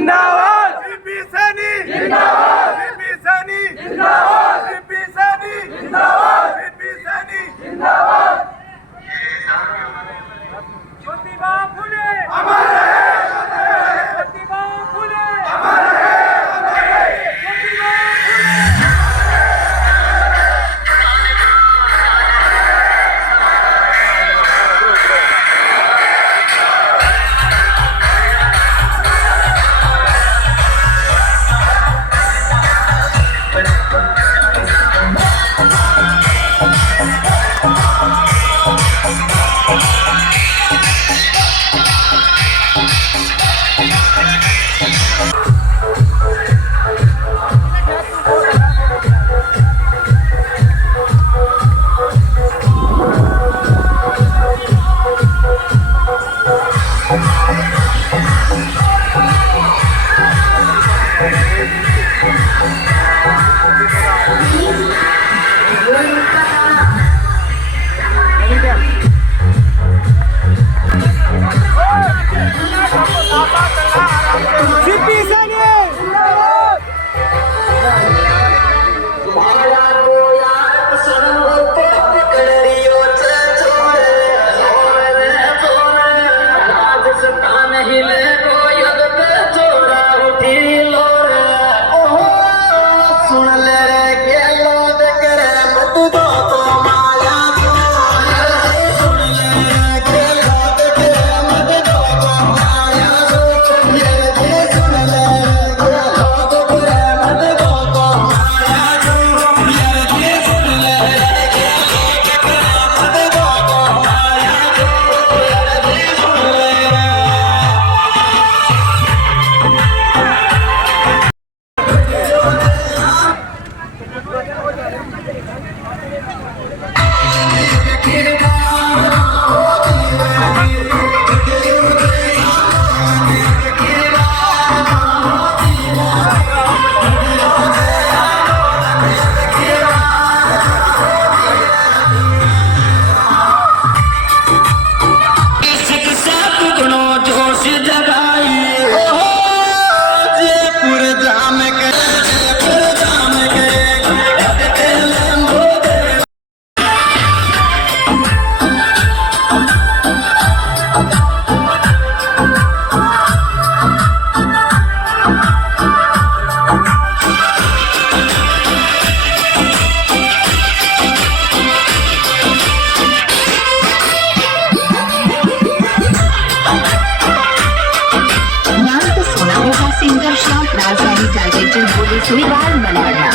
जिंदाबाद सीपी सैनी जिंदाबाद सीपी सैनी जिंदाबाद सीपी सैनी जिंदाबाद सीपी सैनी जिंदाबाद ज्योतिबा फुले अमर रहे ज्योतिबा फुले अमर रहे ज्योतिबा फुले सुविधार मनाया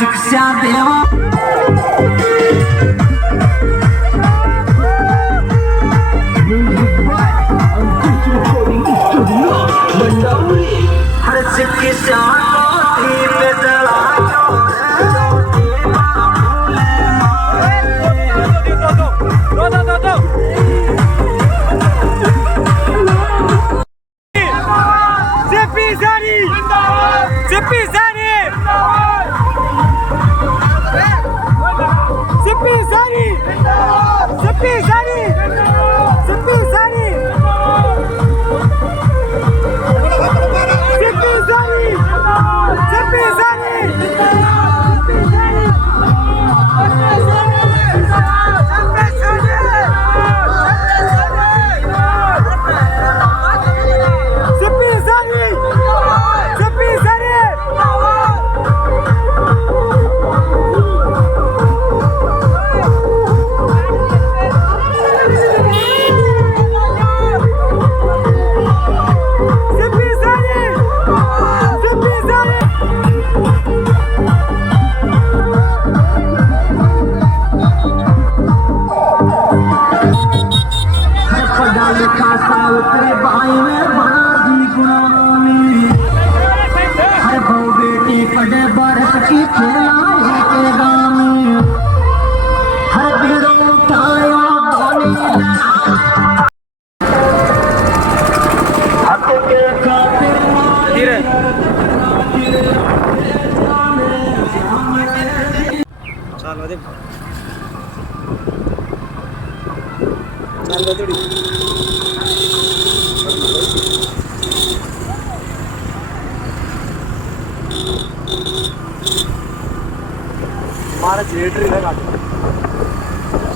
शिक्षा देवा हर शिक्षा पे जला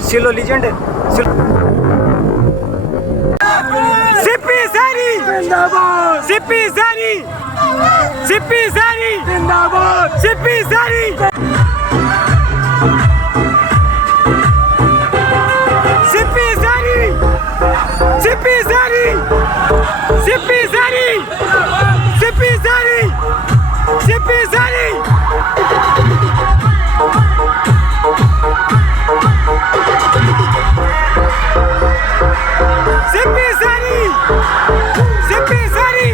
सिलो लीजेंड सिप्पी सारी जिंदाबाद सिप्पी सारी सिप्पी सारी जिंदाबाद सिप्पी सारी सिप्पी सारी सिप्पी सारी सिप्पी सारी सिप्पी सारी सिप्पी सारी सिप्पी सारी सिप्पी सारी सिप्पी सारी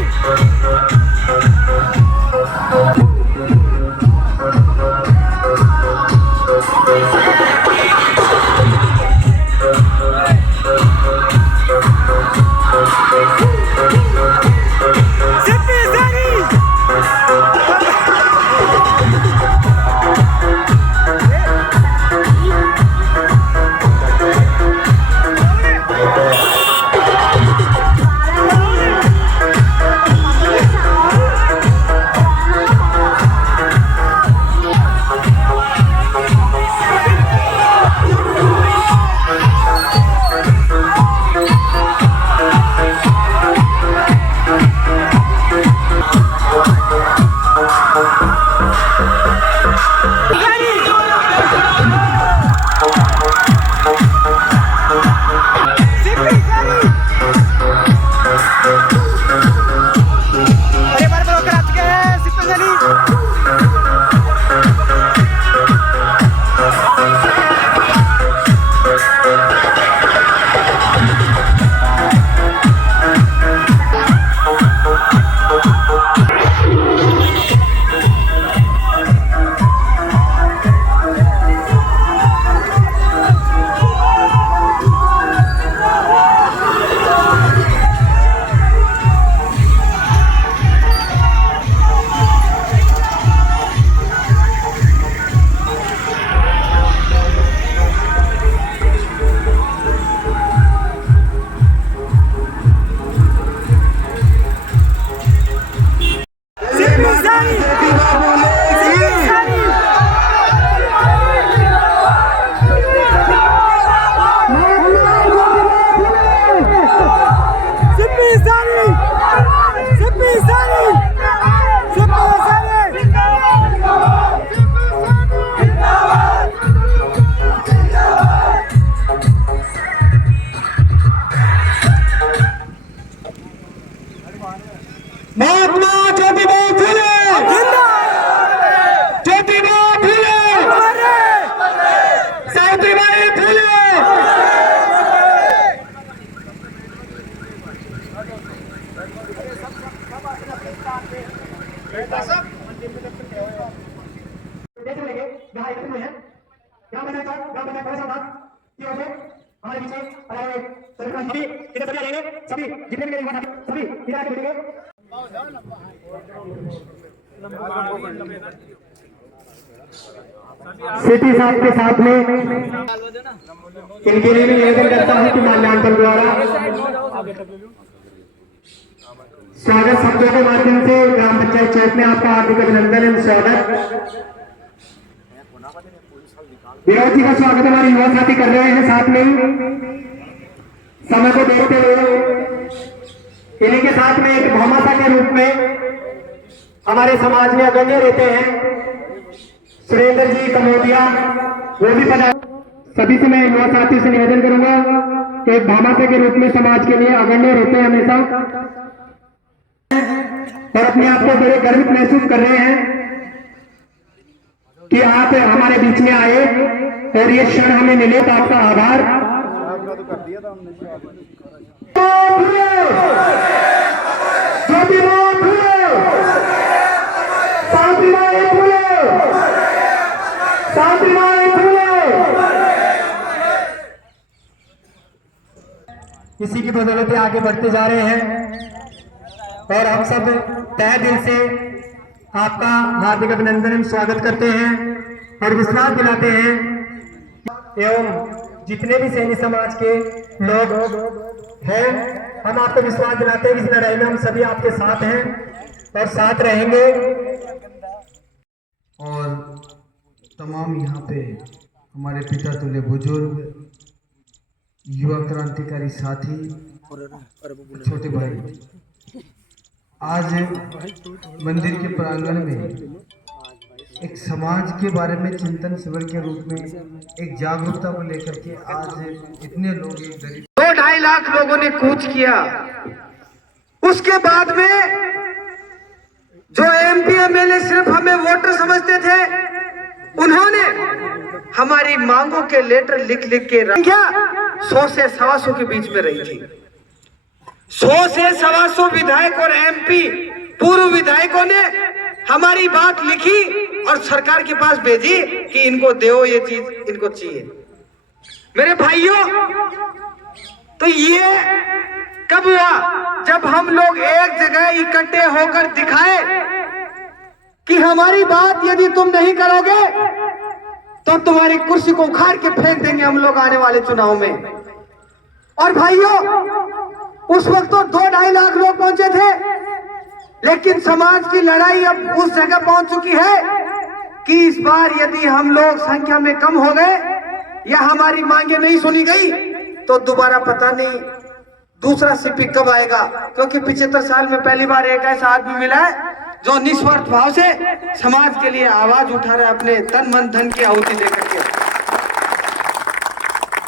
जैसे लेके यहाँ एकत्रित हुए हैं, ग्राम पंचायत परिषद की ओर से हमारे बीच में हमारे सभी इधर सभी रहेंगे, सभी जितने भी मेरे युवा साथी सभी इधर आके बैठेंगे। सिटी साहब के साथ में इनके लिए भी निवेदन करता हूँ कि माल्यार्पण द्वारा स्वागत शब्दों के माध्यम से ग्राम पंचायत चौक में आपका हार्दिक अभिनंदन एवं स्वागत। विराट जी का स्वागत हमारे युवा साथी कर रहे हैं। साथ में समय को देखते हुए इन्हीं के साथ में एक भामाशाह के रूप में हमारे समाज में अग्रणी रहते हैं सुरेंद्र जी कमोदिया, वो भी पता। सभी से मैं युवा साथियों से निवेदन करूंगा कि एक भामाशाह के रूप में समाज के लिए अग्रणी रहते हैं हमेशा और अपने आप को बड़े गर्वित महसूस कर रहे हैं कि आप हमारे बीच में आए और ये क्षण हमें मिले, तो आपका आभार। इसी की बदौलत आगे बढ़ते जा रहे हैं और हम सब तहे दिल से आपका हार्दिक अभिनंदन एवं स्वागत करते हैं और विश्वास दिलाते हैं एवं जितने भी सैनी समाज के लोग हैं, हम आपको विश्वास दिलाते हैं कि इस लड़ाई में हम सभी आपके साथ हैं और साथ रहेंगे। और तमाम यहाँ पे हमारे पिता तुल्य बुजुर्ग, युवा क्रांतिकारी साथी, छोटे भाई, आज मंदिर के प्रांगण में एक समाज के बारे में चिंतन शिविर के रूप में एक जागरूकता को लेकर के आज इतने लोग एक गरीब 2-2.5 लाख लोगों ने कूच किया। उसके बाद में जो एमपी एमएलए सिर्फ हमें वोटर समझते थे, उन्होंने हमारी मांगों के लेटर लिख लिख के संख्या 100 से 125 के बीच में रही थी। 100 से 125 विधायक और एमपी पूर्व विधायकों ने हमारी बात लिखी और सरकार के पास भेजी कि इनको दो, ये चीज इनको चाहिए। मेरे भाइयों, तो ये कब हुआ? जब हम लोग एक जगह इकट्ठे होकर दिखाए कि हमारी बात यदि तुम नहीं करोगे तो तुम्हारी कुर्सी को उखाड़ के फेंक देंगे हम लोग आने वाले चुनाव में। और भाइयों, उस वक्त तो 2-2.5 लाख लोग पहुंचे थे, लेकिन समाज की लड़ाई अब उस जगह पहुंच चुकी है कि इस बार यदि हम लोग संख्या में कम हो गए या हमारी मांगे नहीं सुनी गई तो दोबारा पता नहीं दूसरा सीपी कब आएगा। क्योंकि 75 साल में पहली बार एक ऐसा आदमी मिला है जो निस्वार्थ भाव से समाज के लिए आवाज उठा रहा है, अपने तन मन धन की आहुति देकर के।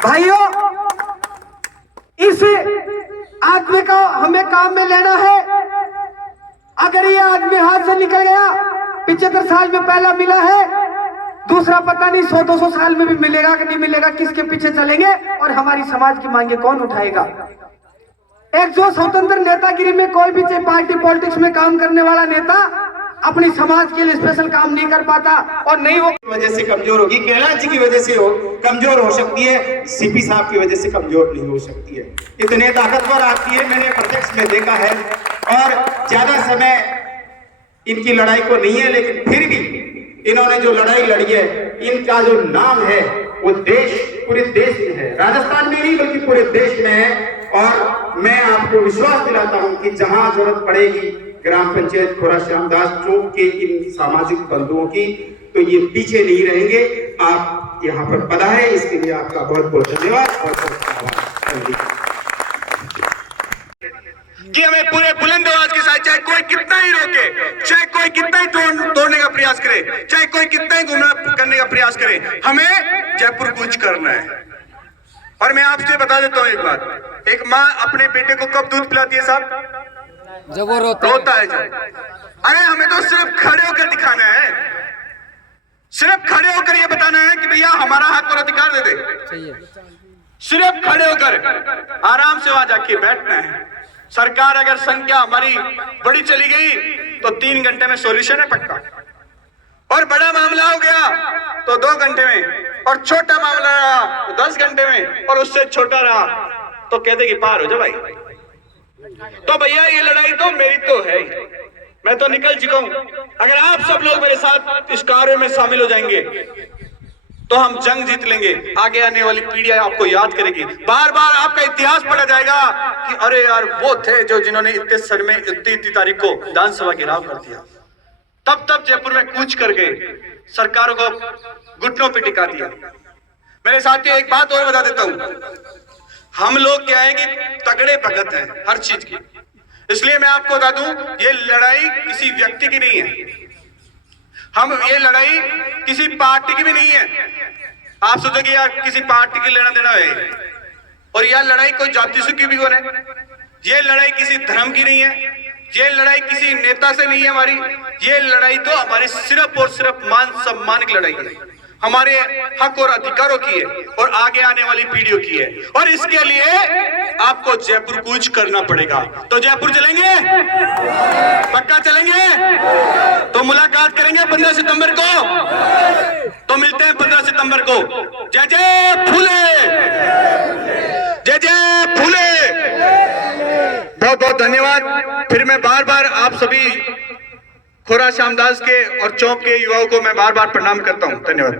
भाइयों, इस आदमी को हमें काम में लेना है। अगर ये आदमी हाथ से निकल गया, 75 साल में पहला मिला है, दूसरा पता नहीं 100-200 साल में भी मिलेगा कि नहीं मिलेगा, किसके पीछे चलेंगे और हमारी समाज की मांगे कौन उठाएगा। एक जो स्वतंत्र नेतागिरी में कोई भी पार्टी पॉलिटिक्स में काम करने वाला नेता अपनी समाज के लिए स्पेशल काम नहीं कर पाता और नहीं वो वजह से कमजोर होगी, कैलाश जी की वजह से कमजोर हो सकती है, सीपी साहब की वजह से कमजोर नहीं हो सकती है। इतने ताकतवर आती है, मैंने प्रत्यक्ष में देखा है। और ज्यादा समय इनकी लड़ाई को नहीं है, लेकिन फिर भी इन्होंने जो लड़ाई लड़ी है, इनका जो नाम है वो देश, पूरे देश में है, राजस्थान में नहीं बल्कि पूरे देश में है। और मैं आपको विश्वास दिलाता हूं कि जहां जरूरत पड़ेगी ग्राम पंचायत खोरा श्यामदास चौक के इन सामाजिक बंधुओं की, तो ये पीछे नहीं रहेंगे। आप यहाँ पर पधारे, इसके लिए आपका बहुत बहुत धन्यवाद और कि हमें पूरे बुलंद आवाज के साथ, चाहे कोई कितना ही रोके, चाहे कोई कितना ही तोड़ने का प्रयास करे, चाहे कोई कितना ही गुमराह करने का प्रयास करे, हमें जयपुर कूच करना है। और मैं आपसे बता देता हूँ एक बात, एक माँ अपने बेटे को कब दूध पिलाती है साहब? जब वो रोता है जब। अरे हमें तो सिर्फ खड़े होकर दिखाना है, सिर्फ खड़े होकर ये बताना है कि भैया हमारा हक और अधिकार दे दे। सिर्फ खड़े होकर आराम से वहां जाके बैठना है। सरकार अगर संख्या हमारी बड़ी चली गई तो 3 घंटे में सॉल्यूशन है पक्का। और बड़ा मामला हो गया घंटे में, और छोटा मामला रहा तो 10 घंटे में, और उससे छोटा रहा तो कहते कि पार हो जा भाई। तो भैया ये लड़ाई तो मेरी तो है ही, मैं तो निकल चुका हूं। अगर आप सब लोग मेरे साथ इस कार्य में शामिल हो जाएंगे तो हम जंग जीत लेंगे। आगे आने वाली पीढ़ियां आपको याद करेगी, बार बार आपका इतिहास पढ़ा जाएगा कि अरे यार वो थे जो जिन्होंने इतने सन में इतनी तारीख को विधानसभा घेराव कर दिया, तब जयपुर में कूच करके सरकारों को घुटनों पे टिका दिया। मेरे साथियों एक बात और बता देता हूं, हम लोग क्या है कि तगड़े भगत हैं हर चीज की, इसलिए मैं आपको बता दूं ये लड़ाई किसी व्यक्ति की नहीं है, ये लड़ाई किसी पार्टी की भी नहीं है। आप सोचोगे यार किसी पार्टी की लेना देना है, और यह लड़ाई कोई जाति से की भी हो रहा है, ये लड़ाई किसी धर्म की नहीं है, ये लड़ाई किसी नेता से नहीं है हमारी, ये लड़ाई तो हमारी सिर्फ और सिर्फ मान सम्मान की लड़ाई है, हमारे हक और अधिकारों की है, और आगे आने वाली पीढ़ियों की है। और इसके लिए आपको जयपुर कूच करना पड़ेगा। तो जयपुर चलेंगे, पक्का चलेंगे, तो मुलाकात करेंगे 15 सितंबर को, तो मिलते हैं 15 सितंबर को। जय जय फूले, जय जय फूले। बहुत बहुत धन्यवाद। फिर मैं बार बार आप सभी खोरा श्यामदास के और चौक के युवाओं को मैं बार बार प्रणाम करता हूं। धन्यवाद।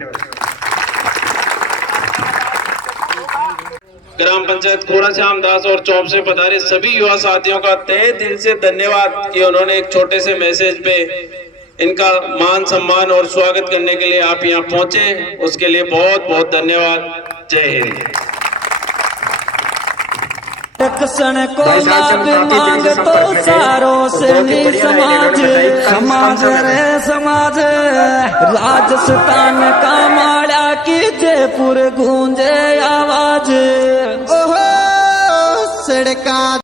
ग्राम पंचायत खोरा श्यामदास और चौक से पधारे सभी युवा साथियों का तहे दिल से धन्यवाद कि उन्होंने एक छोटे से मैसेज पे इनका मान सम्मान और स्वागत करने के लिए आप यहाँ पहुंचे, उसके लिए बहुत बहुत धन्यवाद। जय हिंद। क्षण को लाभ मांग तो सारों से समाज, समाज रे समाज, राजस्थान का माड़ा की जयपुर गूंजे आवाज। ओहो सड़का